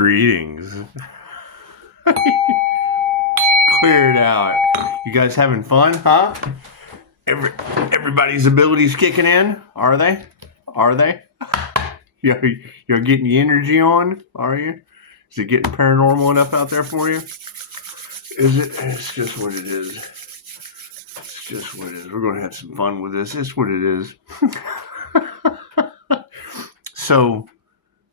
Greetings. Cleared out. You guys having fun, huh? Everybody's abilities kicking in? Are they? Are they? You're getting the energy on? Are you? Is it getting paranormal enough out there for you? Is it? It's just what it is. It's just what it is. We're going to have some fun with this. It's what it is. So,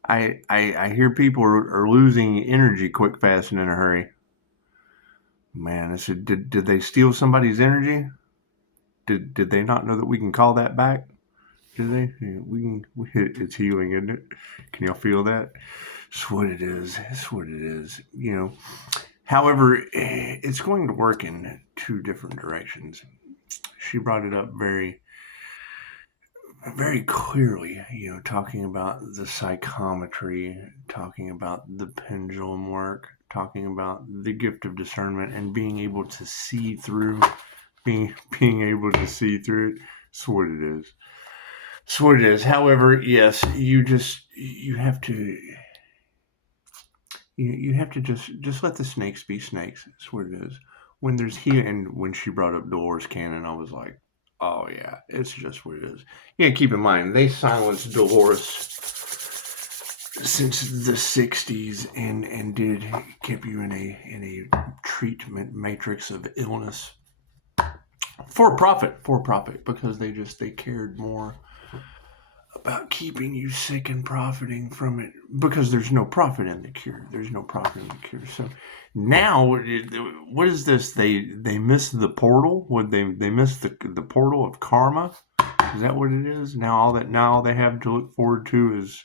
I hear people are losing energy quick, fast, and in a hurry. Man, I said, did they steal somebody's energy? Did they not know that we can call that back? Did they? It's healing, isn't it? Can y'all feel that? It's what it is. It's what it is. You know. However, it's going to work in two different directions. She brought it up very clearly, you know, talking about the psychometry, talking about the pendulum work, talking about the gift of discernment and being able to see through, being able to see through it. It's what it is. It's what it is. However, yes, you have to just let the snakes be snakes. That's what it is. When there's and when she brought up Dolores Cannon, I was like, oh yeah, it's just what it is. Yeah, keep in mind, they silenced Dolores since the 60s and did keep you in a treatment matrix of illness for profit, because they cared more about keeping you sick and profiting from it, because there's no profit in the cure. There's no profit in the cure. So now, what is this? They missed the portal. They missed the portal of karma. Is that what it is? Now all they have to look forward to is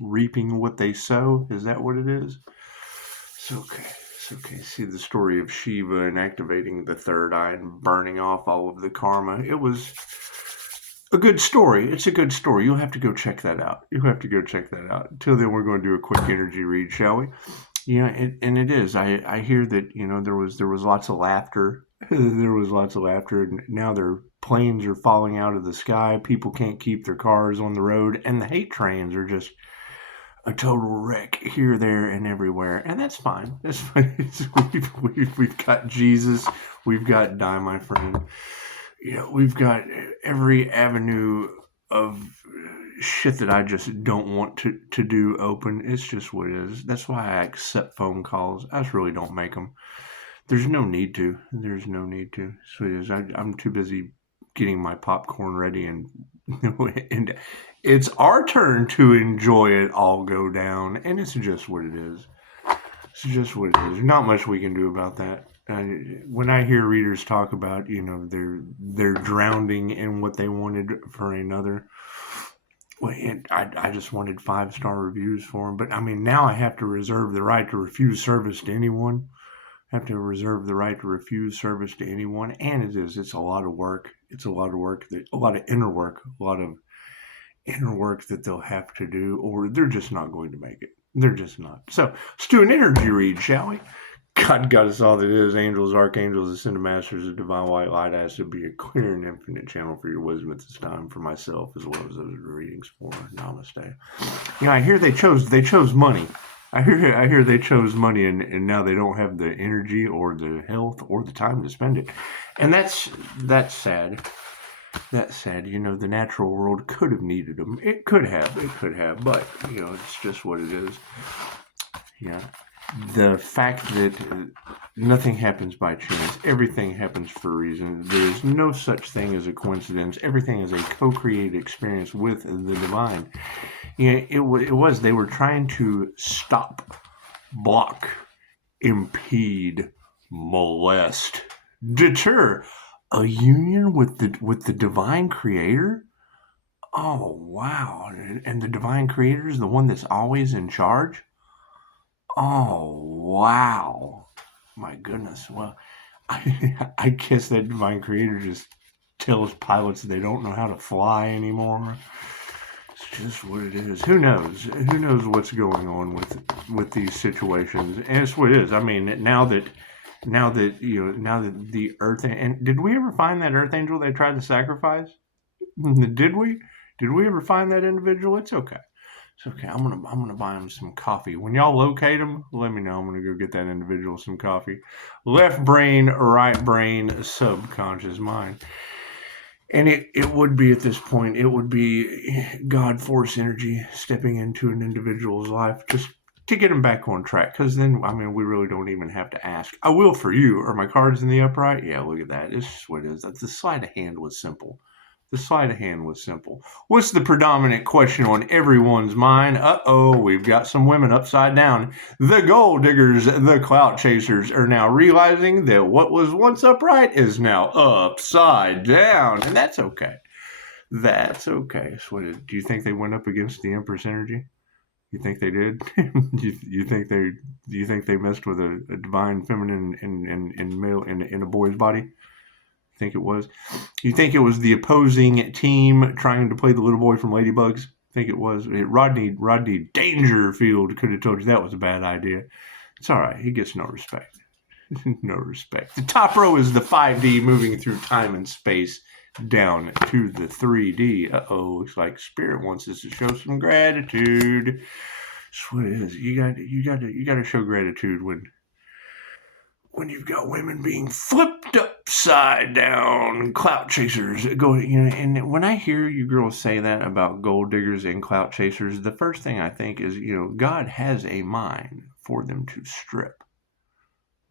reaping what they sow. Is that what it is? It's okay. It's okay. See the story of Shiva and activating the third eye and burning off all of the karma. It was a good story. It's a good story. You'll have to go check that out. Until then, we're going to do a quick energy read, shall we? Yeah, and it is. I hear that, you know, there was lots of laughter. There was lots of laughter, and now their planes are falling out of the sky. People can't keep their cars on the road, and the hate trains are just a total wreck here, there, and everywhere. And that's fine. That's fine. We've got Jesus. We've got Die, My Friend. You know, we've got every avenue of shit that I just don't want to do open. It's just what it is. That's why I accept phone calls. I just really don't make them. There's no need to. So it is. I'm too busy getting my popcorn ready, and it's our turn to enjoy it all go down. And it's just what it is. It's just what it is. Not much we can do about that. When I hear readers talk about, you know, they're drowning in what they wanted for another, well, I just wanted 5-star reviews for them. But I mean, now I have to reserve the right to refuse service to anyone. And it's a lot of work. It's a lot of work, a lot of inner work that they'll have to do, or they're just not going to make it. They're just not. So let's do an energy read, shall we? God got us all that is, angels, archangels, ascended masters, the divine white light. I ask to be a clear and infinite channel for your wisdom at this time, for myself as well as those readings for Namaste. You know, I hear they chose money. I hear they chose money, and now they don't have the energy or the health or the time to spend it, and that's sad. That's sad. You know, the natural world could have needed them. It could have, but you know, it's just what it is. Yeah. The fact that nothing happens by chance, everything happens for a reason. There's no such thing as a coincidence. Everything is a co-created experience with the divine. You know, they were trying to stop, block, impede, molest, deter a union with the divine creator. Oh wow! And the divine creator is the one that's always in charge. Oh, wow. My goodness. Well, I guess that divine creator just tells pilots they don't know how to fly anymore. It's just what it is. Who knows? Who knows what's going on with these situations? And it's what it is. I mean, now that the earth, and did we ever find that earth angel they tried to sacrifice? Did we ever find that individual? It's okay. It's okay. I'm gonna buy him some coffee. When y'all locate him, let me know. I'm gonna go get that individual some coffee. Left brain, right brain, subconscious mind. And it would be at this point, it would be God force energy stepping into an individual's life just to get him back on track. Because then, I mean, we really don't even have to ask. I will for you. Are my cards in the upright? Yeah, look at that. It's just what it is. The sleight of hand was simple. The sleight of hand was simple. What's the predominant question on everyone's mind? Uh-oh, we've got some women upside down. The gold diggers, the clout chasers are now realizing that what was once upright is now upside down. And that's okay. That's okay. So do you think they went up against the Empress energy? You think they did? you think they messed with a divine feminine in male in a boy's body? Think it was? You think it was the opposing team trying to play the little boy from Ladybugs? Think it was? Rodney Dangerfield could have told you that was a bad idea. It's all right. He gets no respect. No respect. The top row is the 5D moving through time and space down to the 3D. Uh-oh, looks like Spirit wants us to show some gratitude. That's what it is. You got to show gratitude when you've got women being flipped upside down, clout chasers going, and when I hear you girls say that about gold diggers and clout chasers, the first thing I think is, God has a mind for them to strip.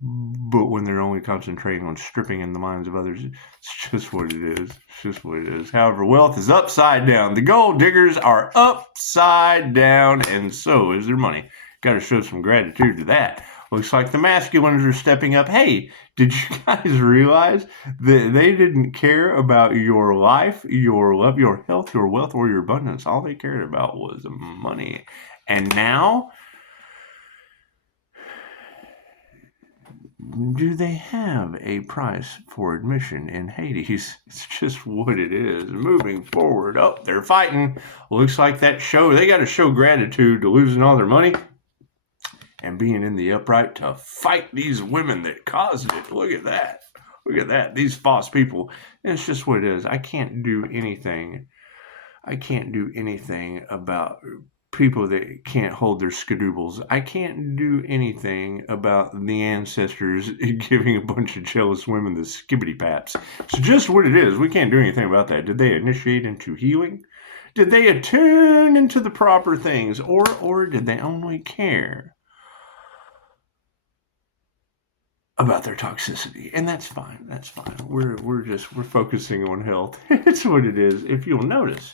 But when they're only concentrating on stripping in the minds of others, it's just what it is. It's just what it is. However, wealth is upside down. The gold diggers are upside down, and so is their money. Got to show some gratitude to that. Looks like the masculines are stepping up. Hey, did you guys realize that they didn't care about your life, your love, your health, your wealth, or your abundance? All they cared about was money. And now, do they have a price for admission in Hades? It's just what it is. Moving forward. Oh, they're fighting. Looks like that show. They got to show gratitude to losing all their money and being in the upright to fight these women that caused it. Look at that. Look at that. These false people. And it's just what it is. I can't do anything. I can't do anything about people that can't hold their skadoodles. I can't do anything about the ancestors giving a bunch of jealous women the skibbity paps. It's just what it is. We can't do anything about that. Did they initiate into healing? Did they attune into the proper things? Or did they only care about their toxicity? And that's fine. That's fine. We're focusing on health. It's what it is. If you'll notice,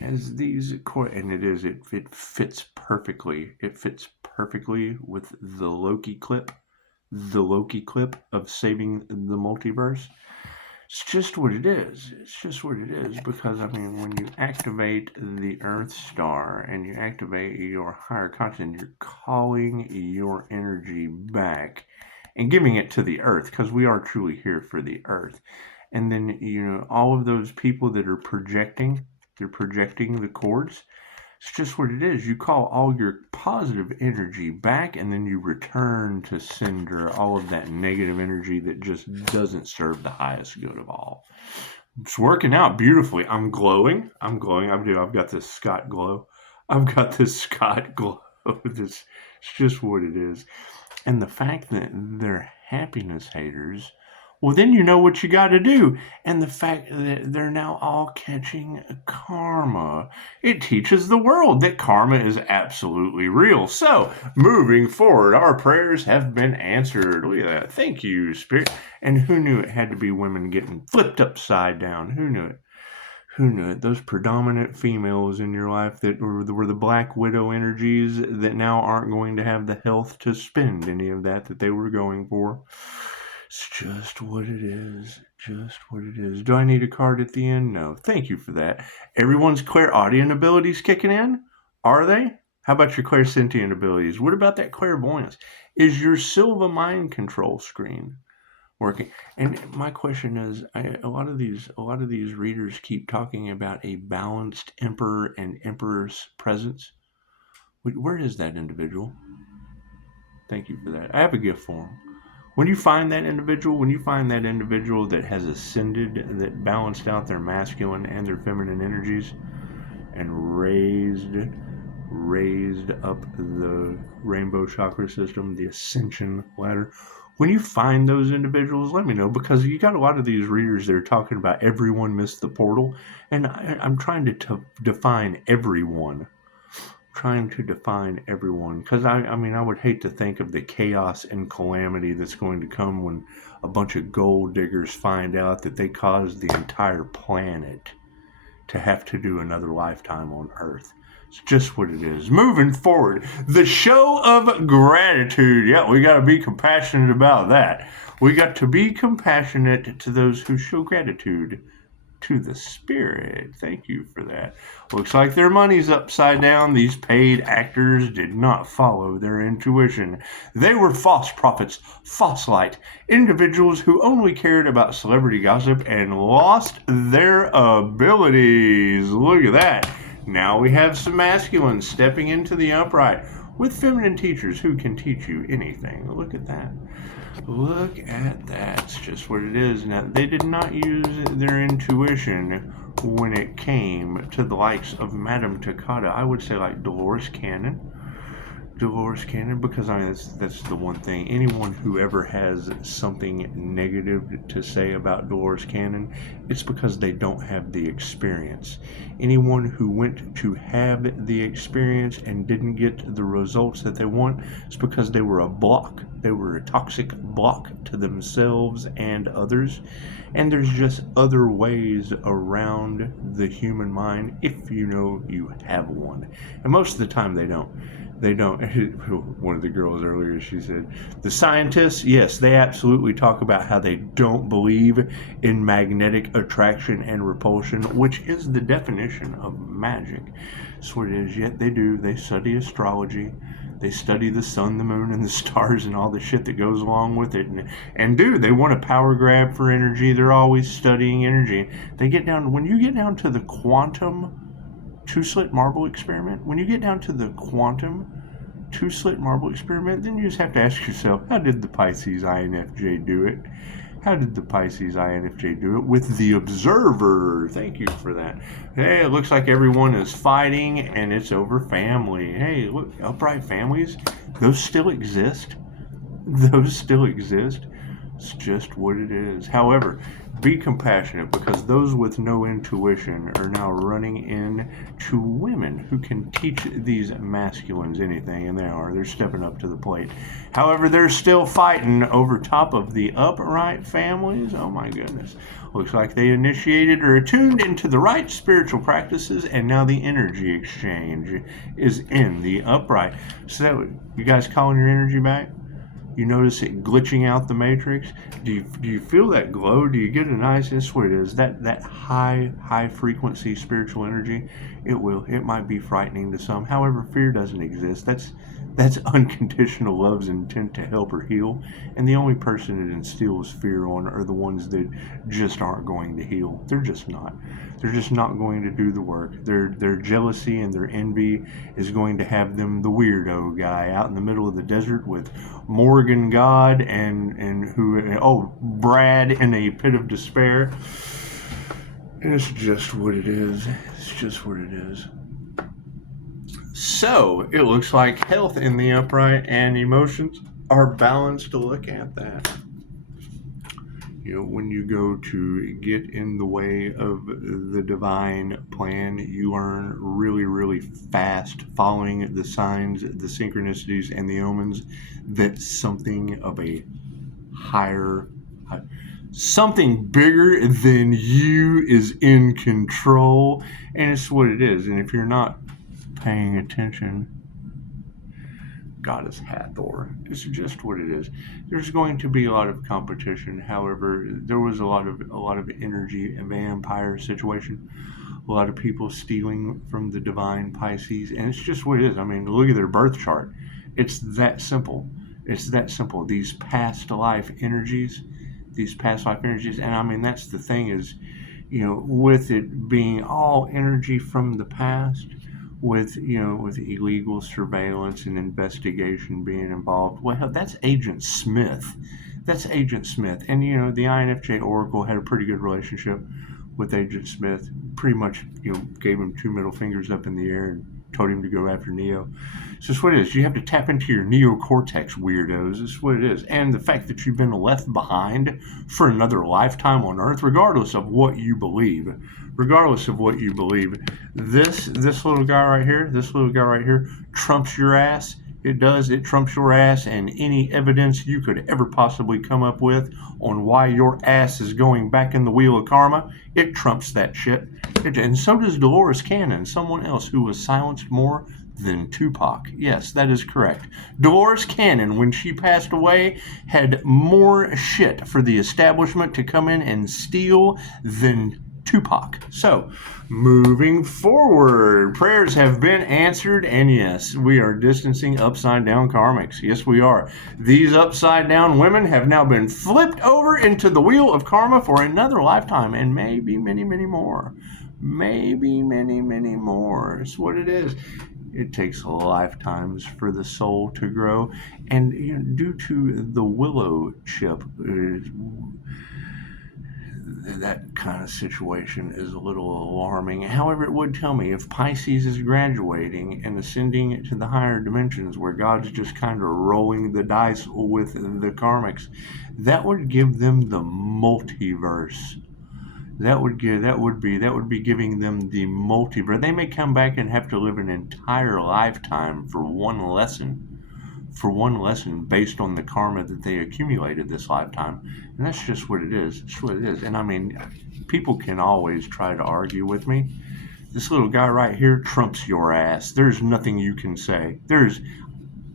as these and it fits perfectly. It fits perfectly with the Loki clip of saving the multiverse. It's just what it is. It's just what it is. Because, I mean, when you activate the Earth Star and you activate your higher consciousness, you're calling your energy back and giving it to the Earth, because we are truly here for the Earth. And then, all of those people that are projecting, they're projecting the cords. It's just what it is. You call all your positive energy back, and then you return to sender all of that negative energy that just doesn't serve the highest good of all. It's working out beautifully. I'm glowing. I've got this Scott glow. It's just what it is. And the fact that they're happiness haters, well, then you know what you got to do. And the fact that they're now all catching karma, it teaches the world that karma is absolutely real. So, moving forward, our prayers have been answered. Look at that. Thank you, Spirit. And who knew it had to be women getting flipped upside down? Who knew it? Who knew it? Those predominant females in your life that were the Black Widow energies that now aren't going to have the health to spend any of that they were going for. It's just what it is. Just what it is. Do I need a card at the end? No. Thank you for that. Everyone's clairaudient abilities kicking in? Are they? How about your clairsentient abilities? What about that clairvoyance? Is your Silva mind control screen working? And my question is, a lot of these readers keep talking about a balanced emperor and empress presence. Where is that individual? Thank you for that. I have a gift for him. When you find that individual that has ascended, that balanced out their masculine and their feminine energies and raised raised up the rainbow chakra system, the ascension ladder. When you find those individuals, let me know, because you got a lot of these readers that are talking about everyone missed the portal, and I'm trying to define everyone. Trying to define everyone, because I mean, I would hate to think of the chaos and calamity that's going to come when a bunch of gold diggers find out that they caused the entire planet to have to do another lifetime on Earth. It's just what it is. Moving forward, the show of gratitude. Yeah, we got to be compassionate about that. We got to be compassionate to those who show gratitude to the spirit. Thank you for that. Looks like their money's upside down. These paid actors did not follow their intuition. They were false prophets, false light, individuals who only cared about celebrity gossip and lost their abilities. Look at that. Now we have some masculines stepping into the upright with feminine teachers who can teach you anything. Look at that. Look at that. It's just what it is. Now, they did not use their intuition when it came to the likes of Madame Takata. I would say like Dolores Cannon, because I mean that's the one thing. Anyone who ever has something negative to say about Dolores Cannon, it's because they don't have the experience. Anyone who went to have the experience and didn't get the results that they want, it's because they were a block. They were a toxic block to themselves and others. And there's just other ways around the human mind if you know you have one. And most of the time they don't. One of the girls earlier, she said, the scientists, yes, they absolutely talk about how they don't believe in magnetic attraction and repulsion, which is the definition of magic. That's what it is. Yet they do. They study astrology. They study the sun, the moon, and the stars and all the shit that goes along with it. And they want a power grab for energy. They're always studying energy. When you get down to the quantum two-slit marble experiment, when you get down to the quantum two-slit marble experiment, then you just have to ask yourself, how did the Pisces INFJ do it? How did the Pisces INFJ do it? With the observer. Thank you for that. Hey, it looks like everyone is fighting, and it's over family. Hey, look, upright families, those still exist. Those still exist. It's just what it is. However, be compassionate, because those with no intuition are now running in to women who can teach these masculines anything, and they're stepping up to the plate. However, they're still fighting over top of the upright families. Oh my goodness. Looks like they initiated or attuned into the right spiritual practices, and now the energy exchange is in the upright. So, you guys calling your energy back? You notice it glitching out the matrix? Do you feel that glow? Do you get a nice, that's what it is, that high frequency spiritual energy? It might be frightening to some. However, fear doesn't exist. That's unconditional love's intent to help or heal. And the only person it instills fear on are the ones that just aren't going to heal. They're just not. They're just not going to do the work. Their jealousy and their envy is going to have them the weirdo guy out in the middle of the desert with Morgan God and Brad in a pit of despair. And it's just what it is. It's just what it is. So, it looks like health in the upright and emotions are balanced. To look at that. When you go to get in the way of the divine plan, you learn really, really fast, following the signs, the synchronicities, and the omens, that something of a something bigger than you is in control. And it's what it is. And if you're not paying attention, Goddess Hathor. It's just what it is. There's going to be a lot of competition. However, there was a lot of energy, a vampire situation, a lot of people stealing from the divine Pisces, and it's just what it is. I mean, look at their birth chart. It's that simple. It's that simple. These past life energies, and I mean, that's the thing is, with it being all energy from the past, with illegal surveillance and investigation being involved. Well, that's Agent Smith. And the INFJ Oracle had a pretty good relationship with Agent Smith. Pretty much, gave him 2 middle fingers up in the air and told him to go after Neo. It's just what it is. You have to tap into your neocortex, weirdos. It's what it is. And the fact that you've been left behind for another lifetime on Earth, regardless of what you believe. Regardless of what you believe. This little guy right here trumps your ass. It does. It trumps your ass and any evidence you could ever possibly come up with on why your ass is going back in the wheel of karma. It trumps that shit. And so does Dolores Cannon, someone else who was silenced more than Tupac. Yes, that is correct. Dolores Cannon, when she passed away, had more shit for the establishment to come in and steal than Tupac. So, moving forward, prayers have been answered, and yes, we are distancing upside down karmics. Yes, we are. These upside down women have now been flipped over into the wheel of karma for another lifetime, and maybe many, many more. Maybe many, many more. It's what it is. It takes lifetimes for the soul to grow, and due to the willow chip, that kind of situation is a little alarming. However, it would tell me if Pisces is graduating and ascending to the higher dimensions where God's just kind of rolling the dice with the karmics, that would give them the multiverse. That would be giving them the multiverse. They may come back and have to live an entire lifetime for one lesson based on the karma that they accumulated this lifetime. And that's just what it is. It's what it is. And I mean, people can always try to argue with me. This little guy right here trumps your ass. There's nothing you can say.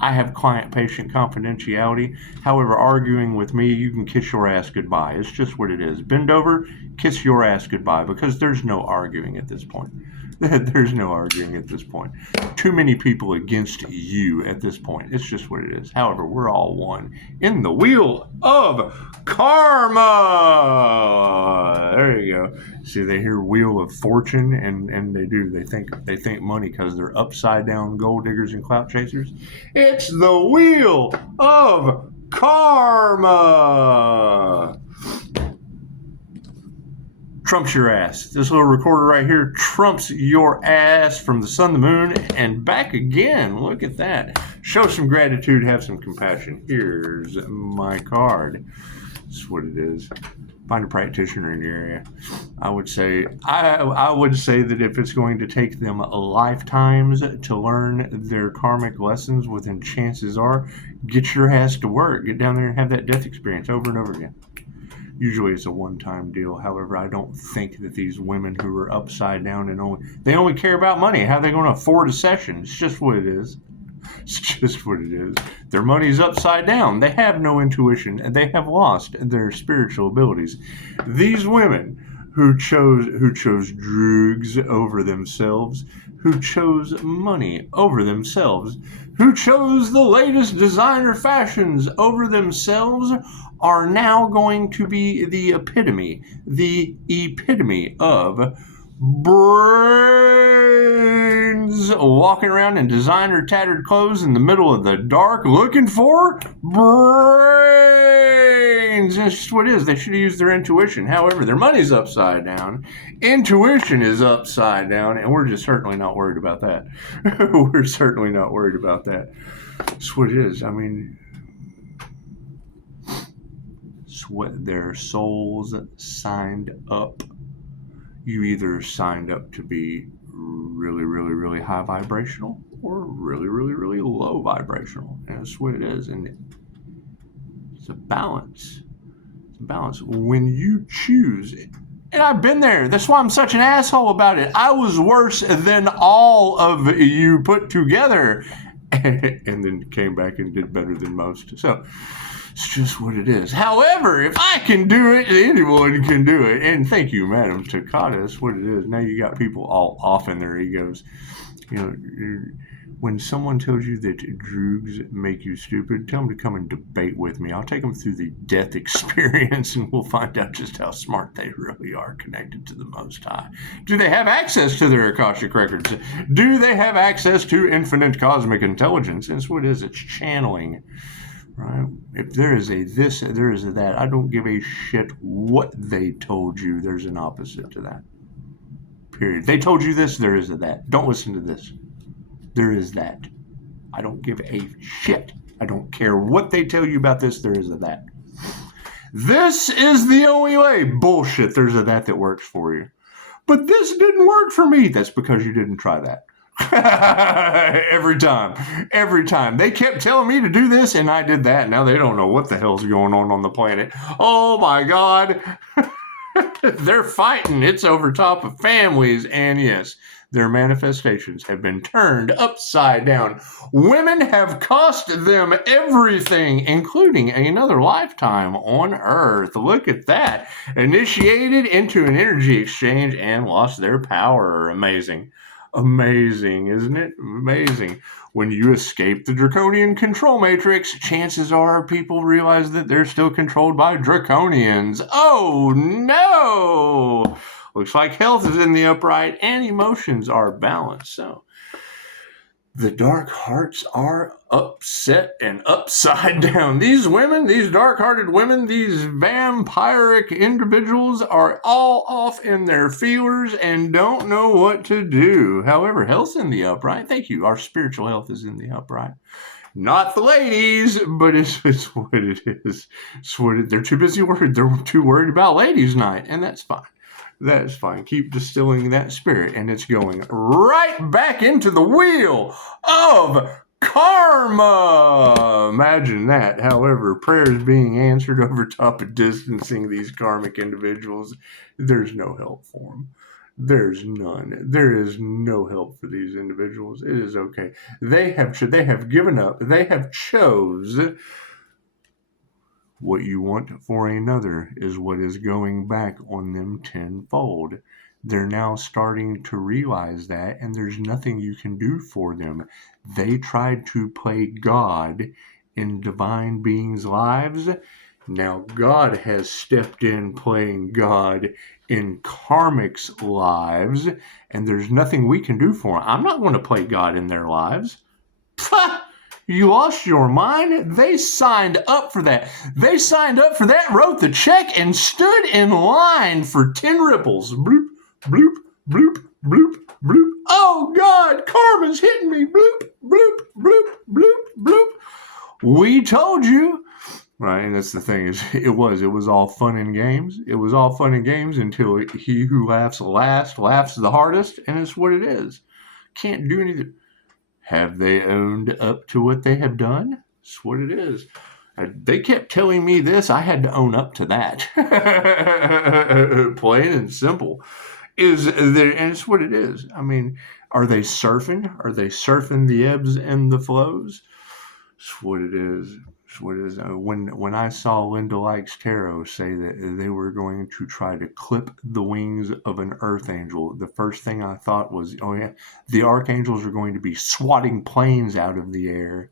I have client-patient confidentiality. However, arguing with me, you can kiss your ass goodbye. It's just what it is. Bend over, kiss your ass goodbye, because there's no arguing at this point. There's no arguing at this point. Too many people against you at this point. It's just what it is. However, we're all one in the wheel of karma. There you go. See, they hear wheel of fortune, and they do. They think money because they're upside down gold diggers and clout chasers. It's the wheel of karma. Trumps your ass. This little recorder right here trumps your ass from the sun, the moon, and back again. Look at that. Show some gratitude, have some compassion. Here's my card. That's what it is. Find a practitioner in your area. I would say that if it's going to take them lifetimes to learn their karmic lessons, well, then chances are, get your ass to work. Get down there and have that death experience over and over again. Usually it's a one-time deal. However, I don't think that these women who are upside down and only care about money. How are they going to afford a session? It's just what it is. It's just what it is. Their money's upside down. They have no intuition, and they have lost their spiritual abilities. These women who chose drugs over themselves, who chose money over themselves, who chose the latest designer fashions over themselves, are now going to be the epitome of brains walking around in designer tattered clothes in the middle of the dark looking for brains. It's just what it is. They should have used their intuition. However, their money's upside down. Intuition is upside down, and we're just certainly not worried about that. We're certainly not worried about that. That's what it is. I mean, it's what their souls signed up. You either signed up to be really, really, really high vibrational or really, really, really low vibrational. And that's what it is. And it's a balance. It's a balance. When you choose it, and I've been there. That's why I'm such an asshole about it. I was worse than all of you put together. And then came back and did better than most. So it's just what it is. However, if I can do it, anyone can do it. And thank you, Madam Takata. That's what it is. Now you got people all off in their egos. You know, when someone tells you that drugs make you stupid, tell them to come and debate with me. I'll take them through the death experience, and we'll find out just how smart they really are connected to the Most High. Do they have access to their Akashic records? Do they have access to infinite cosmic intelligence? That's what it is. It's channeling. Right? If there is a this, there is a that. I don't give a shit what they told you. There's an opposite to that. Period. They told you this, there is a that. Don't listen to this. There is that. I don't give a shit. I don't care what they tell you about this. There is a that. This is the only way. Bullshit. There's a that works for you. But this didn't work for me. That's because you didn't try that. Every time. They kept telling me to do this, and I did that. Now they don't know what the hell's going on the planet. Oh my God. They're fighting. It's over top of families. And yes, their manifestations have been turned upside down. Women have cost them everything, including another lifetime on Earth. Look at that. Initiated into an energy exchange and lost their power. Amazing. Amazing, isn't it? Amazing. When you escape the draconian control matrix, chances are people realize that they're still controlled by draconians. Oh no! Looks like health is in the upright and emotions are balanced. So the dark hearts are upset and upside down. These women, these dark-hearted women, these vampiric individuals are all off in their feelers and don't know what to do. However, health's in the upright. Thank you. Our spiritual health is in the upright. Not the ladies, but it's what it is. They're too busy worried. They're too worried about ladies' night, and that's fine. That's fine. Keep distilling that spirit, and it's going right back into the wheel of karma. Imagine that. However, prayers being answered over top of distancing these karmic individuals. There's no help for them. There's none. There is no help for these individuals. It is okay. They have given up. They have chose. What you want for another is what is going back on them tenfold. They're now starting to realize that, and there's nothing you can do for them. They tried to play God in divine beings' lives. Now God has stepped in playing God in karmic's lives, and there's nothing we can do for them. I'm not going to play God in their lives. You lost your mind? They signed up for that. They signed up for that, wrote the check, and stood in line for 10 ripples. Bloop, bloop, bloop, bloop, bloop. Oh, God, karma's hitting me. Bloop, bloop, bloop, bloop, bloop. We told you. Right, and that's the thing is, it was all fun and games. It was all fun and games until he who laughs last laughs the hardest, and it's what it is. Can't do anything. Have they owned up to what they have done? That's what it is. They kept telling me this. I had to own up to that. Plain and simple. And it's what it is. I mean, are they surfing? Are they surfing the ebbs and the flows? It's what it is. It's what it is. When I saw Linda Likes Tarot say that they were going to try to clip the wings of an earth angel, the first thing I thought was, oh yeah, the archangels are going to be swatting planes out of the air.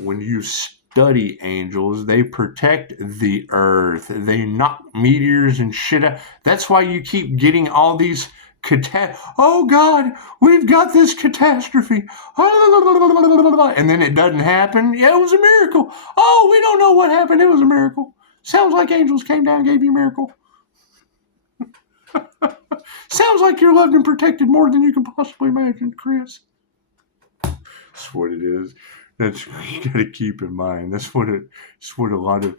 When you study angels, they protect the earth. They knock meteors and shit out. That's why you keep getting all these oh God, we've got this catastrophe. And then it doesn't happen. Yeah, it was a miracle. Oh, we don't know what happened. It was a miracle. Sounds like angels came down and gave you a miracle. Sounds like you're loved and protected more than you can possibly imagine, Chris. That's what it is. That's what you got to keep in mind. That's what a lot of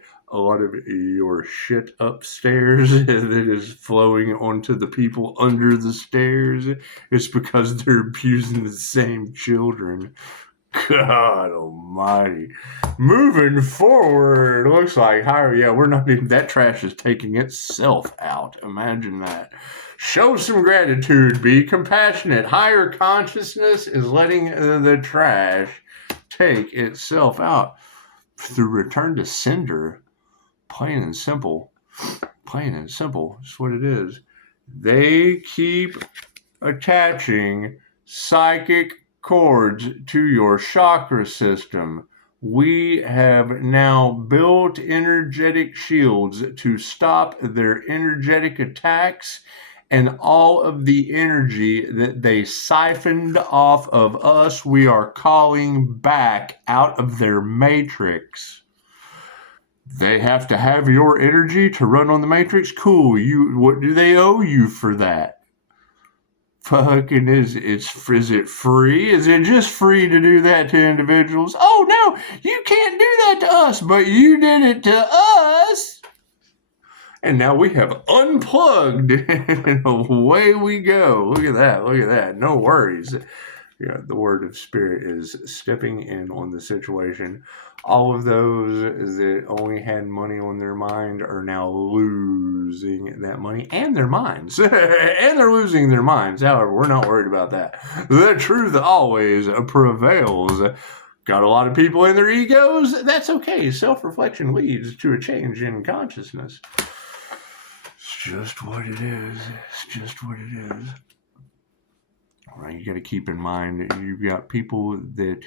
your shit upstairs that is flowing onto the people under the stairs. It's because they're abusing the same children. God almighty. Moving forward, looks like higher. Yeah, we're not even, that trash is taking itself out. Imagine that. Show some gratitude. Be compassionate. Higher consciousness is letting the trash take itself out through return to sender. Plain and simple. Plain and simple. That's what it is. They keep attaching psychic cords to your chakra system. We have now built energetic shields to stop their energetic attacks and all of the energy that they siphoned off of us. We are calling back out of their matrix. They have to have your energy to run on the matrix? Cool. What do they owe you for that? fucking is it free? Is it just free to do that to individuals? Oh no, you can't do that to us, but you did it to us. And now we have unplugged, and away we go. Look at that. No worries. Yeah, the word of spirit is stepping in on the situation. All of those that only had money on their mind are now losing that money and their minds. And they're losing their minds. However, we're not worried about that. The truth always prevails. Got a lot of people in their egos? That's okay. Self-reflection leads to a change in consciousness. It's just what it is. Right, you got to keep in mind that you've got people that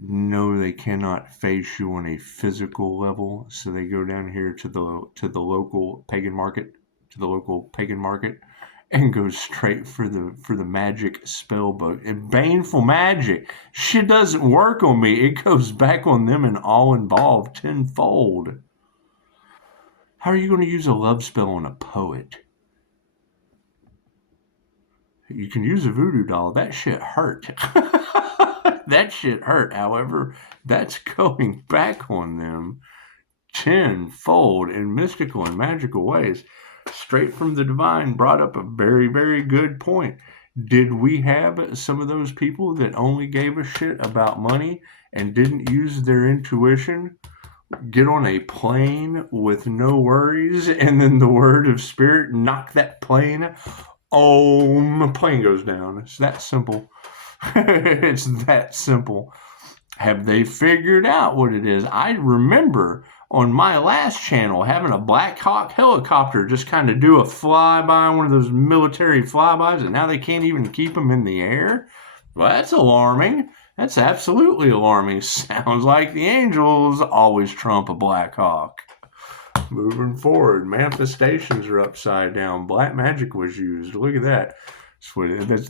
know they cannot face you on a physical level, so they go down here to the local pagan market, and go straight for the magic spell book. And baneful magic, shit doesn't work on me. It goes back on them and all involved tenfold. How are you going to use a love spell on a poet? You can use a voodoo doll. That shit hurt. That shit hurt. However, that's going back on them tenfold in mystical and magical ways. Straight from the divine brought up a very, very good point. Did we have some of those people that only gave a shit about money and didn't use their intuition get on a plane with no worries, and then the word of spirit knock that plane? Plane goes down. It's that simple. It's that simple. Have they figured out what it is? I remember on my last channel having a Black Hawk helicopter just kind of do a flyby, one of those military flybys, and now they can't even keep them in the air? Well, that's alarming. That's absolutely alarming. Sounds like the angels always trump a Black Hawk. Moving forward, manifestations are upside down. Black magic was used. Look at that.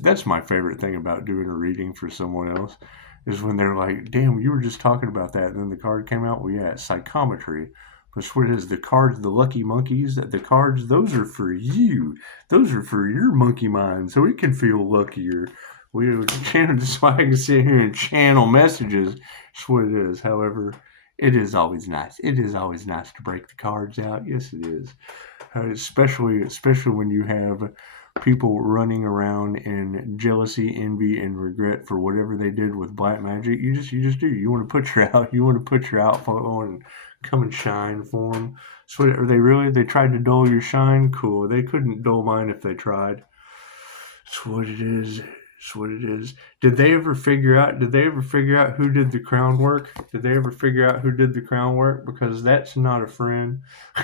That's my favorite thing about doing a reading for someone else, is when they're like, damn, you were just talking about that, and then the card came out. Well, yeah, it's psychometry. But what it is, the cards, the lucky monkeys, the cards, those are for you. Those are for your monkey mind, so it can feel luckier. We channel just so I can sit here and channel messages. That's what it is. However, it is always nice. It is always nice to break the cards out. Yes, it is. Especially when you have people running around in jealousy, envy, and regret for whatever they did with black magic. You just do. You want to put your outfit on and come and shine for them. So are they tried to dull your shine? Cool. They couldn't dull mine if they tried. That's what it is. That's what it is. Did they ever figure out who did the crown work? Because that's not a friend.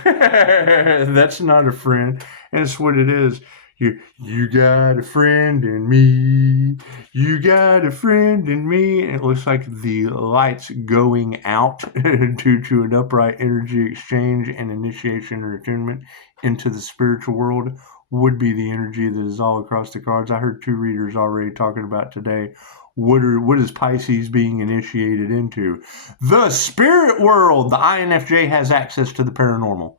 That's not a friend. And it's what it is. You got a friend in me. You got a friend in me. And it looks like the lights going out due to an upright energy exchange and initiation or attunement into the spiritual world would be the energy that is all across the cards. I heard 2 readers already talking about today. What is Pisces being initiated into? The spirit world. The INFJ has access to the paranormal.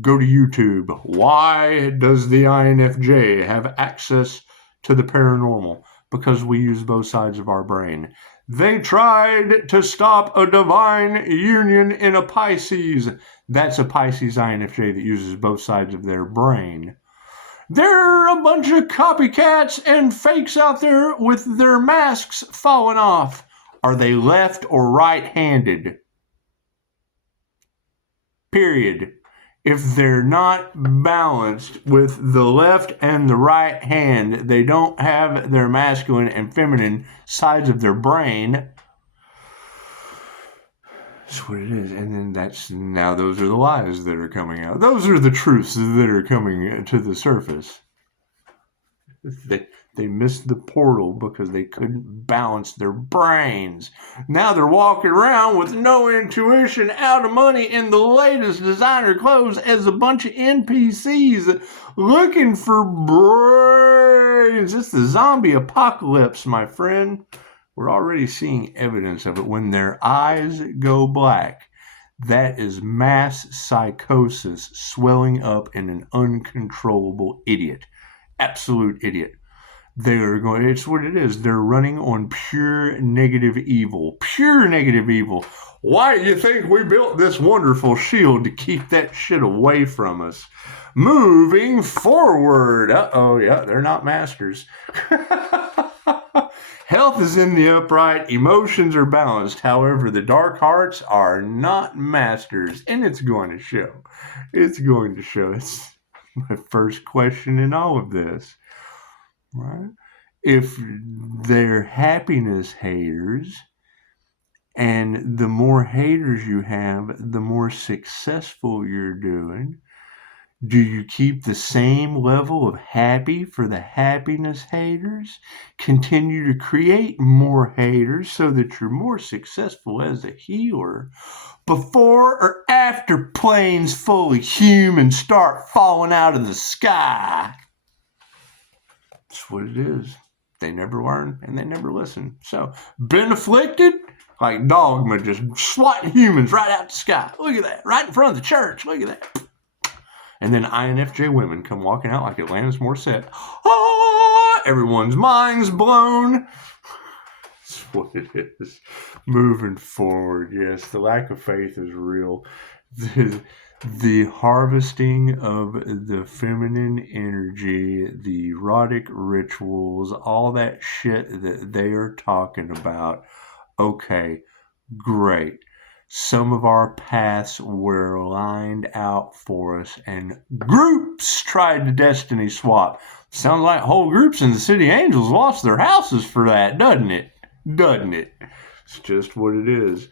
Go to YouTube. Why does the INFJ have access to the paranormal? Because we use both sides of our brain. They tried to stop a divine union in a Pisces. That's a Pisces INFJ that uses both sides of their brain. There are a bunch of copycats and fakes out there with their masks falling off. Are they left or right-handed? Period. If they're not balanced with the left and the right hand, they don't have their masculine and feminine sides of their brain. That's what it is. And then now those are the lies that are coming out. Those are the truths that are coming to the surface. They missed the portal because they couldn't balance their brains. Now they're walking around with no intuition, out of money, in the latest designer clothes as a bunch of NPCs looking for brains. It's the zombie apocalypse, my friend. We're already seeing evidence of it. When their eyes go black, that is mass psychosis swelling up in an uncontrollable idiot. absolute idiot. They're going, it's what it is. They're running on pure negative evil. Pure negative evil. Why do you think we built this wonderful shield? To keep that shit away from us. Moving forward. Uh-oh, yeah, they're not masters. Health is in the upright. Emotions are balanced. However, the dark hearts are not masters. And it's going to show. It's going to show. It's my first question in all of this. Right? If they're happiness haters, and the more haters you have, the more successful you're doing, do you keep the same level of happy for the happiness haters? Continue to create more haters so that you're more successful as a healer before or after planes full of humans start falling out of the sky? That's what it is. They never learn and they never listen. So, been afflicted? Like Dogma just swatting humans right out the sky. Look at that. Right in front of the church. Look at that. And then INFJ women come walking out like Alanis Morissette. Ah, everyone's mind's blown. That's what it is. Moving forward, yes, the lack of faith is real. The harvesting of the feminine energy, the erotic rituals, all that shit that they are talking about. Okay, great. Some of our paths were lined out for us, and groups tried to destiny swap. Sounds like whole groups in the City Angels lost their houses for that, doesn't it? Doesn't it? It's just what it is.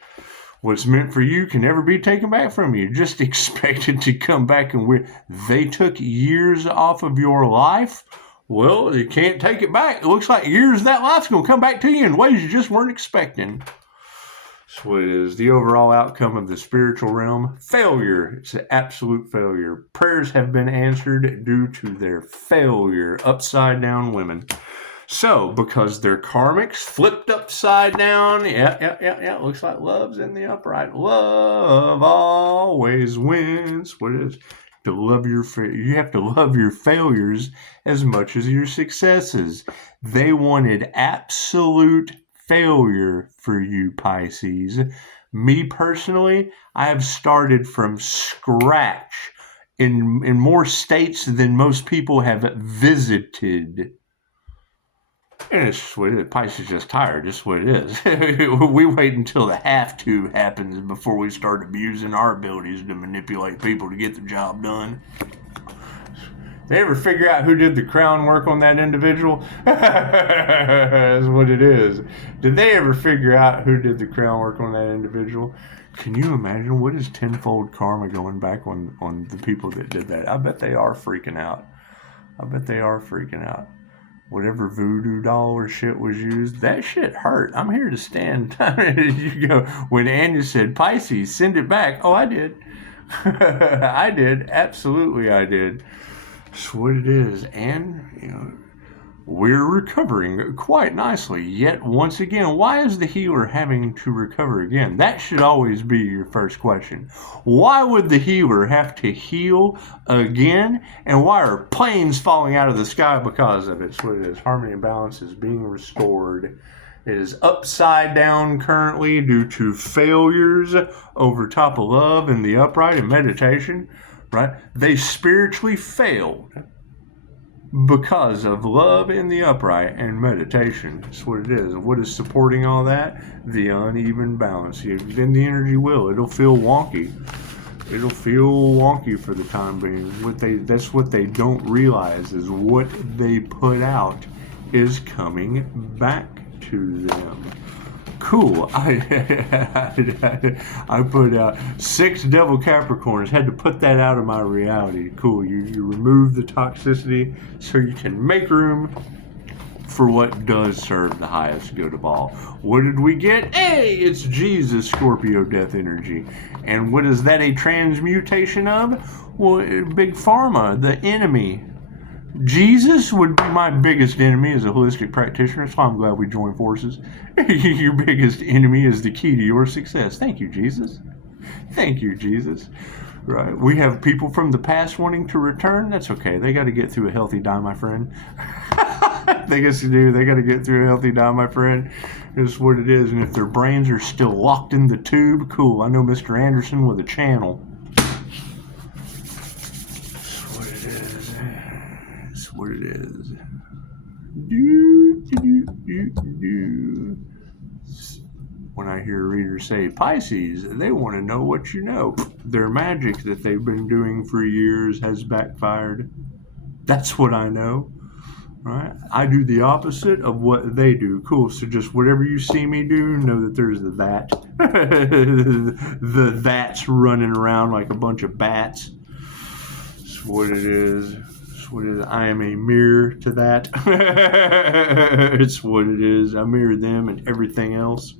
What's meant for you can never be taken back from you. Just expect it to come back, and they took years off of your life. Well, you can't take it back. It looks like years of that life's going to come back to you in ways you just weren't expecting. That's what it is. The overall outcome of the spiritual realm, failure. It's an absolute failure. Prayers have been answered due to their failure. Upside down women. So, because they're karmics, flipped upside down, yeah, looks like love's in the upright. Love always wins. What it is? You have to love your failures as much as your successes. They wanted absolute failure for you, Pisces. Me personally, I have started from scratch in more states than most people have visited. And it's just what it is. Pisces is just tired. Just what it is. We wait until the have to happens before we start abusing our abilities to manipulate people to get the job done. They ever figure out who did the crown work on that individual? That's what it is. Did they ever figure out who did the crown work on that individual? Can you imagine what is tenfold karma going back on the people that did that? I bet they are freaking out. Whatever voodoo doll or shit was used, that shit hurt. I'm here to stand. You go, when Anya said, Pisces, send it back. Oh, I did. I did. Absolutely, I did. That's what it is. And, we're recovering quite nicely. Yet, once again, why is the healer having to recover again? That should always be your first question. Why would the healer have to heal again? And why are planes falling out of the sky because of it? That's what it is. Harmony and balance is being restored. It is upside down currently due to failures over top of love and the upright and meditation. Right? They spiritually failed because of love in the upright and meditation. That's what it is. What is supporting all that? The uneven balance. Then the energy it'll feel wonky. It'll feel wonky for the time being. That's what they don't realize is what they put out is coming back to them. Cool. I put out 6 Devil Capricorns. Had to put that out of my reality. Cool. You remove the toxicity so you can make room for what does serve the highest good of all. What did we get? Hey, it's Jesus, Scorpio death energy. And what is that a transmutation of? Well, Big Pharma, the enemy. Jesus would be my biggest enemy as a holistic practitioner, so I'm glad we joined forces. Your biggest enemy is the key to your success. Thank you, Jesus. Thank you, Jesus. Right. We have people from the past wanting to return. That's okay. They got to get through a healthy die, my friend. They guess you do. They got to get through a healthy die, my friend. It's what it is. And if their brains are still locked in the tube, cool. I know Mr. Anderson with a channel. That's what it is. That's what it is. When I hear readers say Pisces, they want to know what you know. Their magic that they've been doing for years has backfired. That's what I know. Right? I do the opposite of what they do. Cool. So just whatever you see me do, know that there's the that. The that's running around like a bunch of bats. That's what it is. That's what it is. I am a mirror to that. It's what it is. I mirror them and everything else.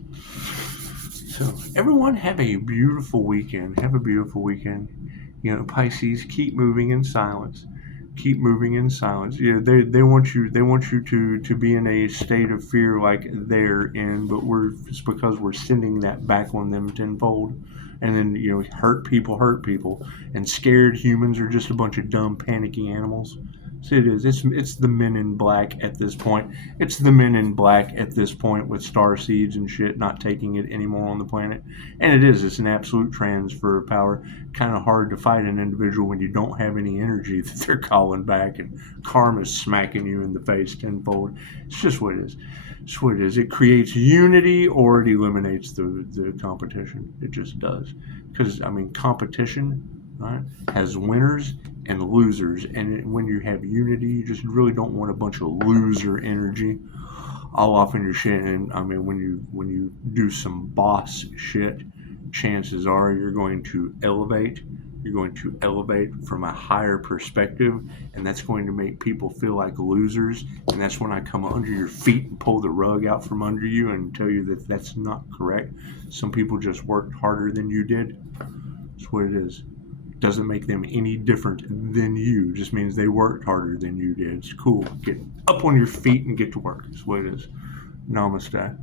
So everyone have a beautiful weekend. Have a beautiful weekend. You know, Pisces, keep moving in silence. Keep moving in silence. Yeah, they want you to be in a state of fear like they're in, but it's because we're sending that back on them tenfold. And then, you know, hurt people, and scared humans are just a bunch of dumb, panicky animals. So it is. It's the men in black at this point. It's the men in black at this point with star seeds and shit not taking it anymore on the planet. And it is. It's an absolute transfer of power. Kind of hard to fight an individual when you don't have any energy that they're calling back and karma's smacking you in the face tenfold. It's just what it is. It's what it is. It creates unity or it eliminates the competition. It just does. Because, I mean, competition, right, has winners and losers, and when you have unity, you just really don't want a bunch of loser energy all off in your shit. And I mean, when you do some boss shit, chances are you're going to elevate from a higher perspective, and that's going to make people feel like losers. And that's when I come under your feet and pull the rug out from under you and tell you that that's not correct. Some people just worked harder than you did. That's what it is. Doesn't make them any different than you. Just means they worked harder than you did. It's cool. Get up on your feet and get to work. That's what it is. Namaste.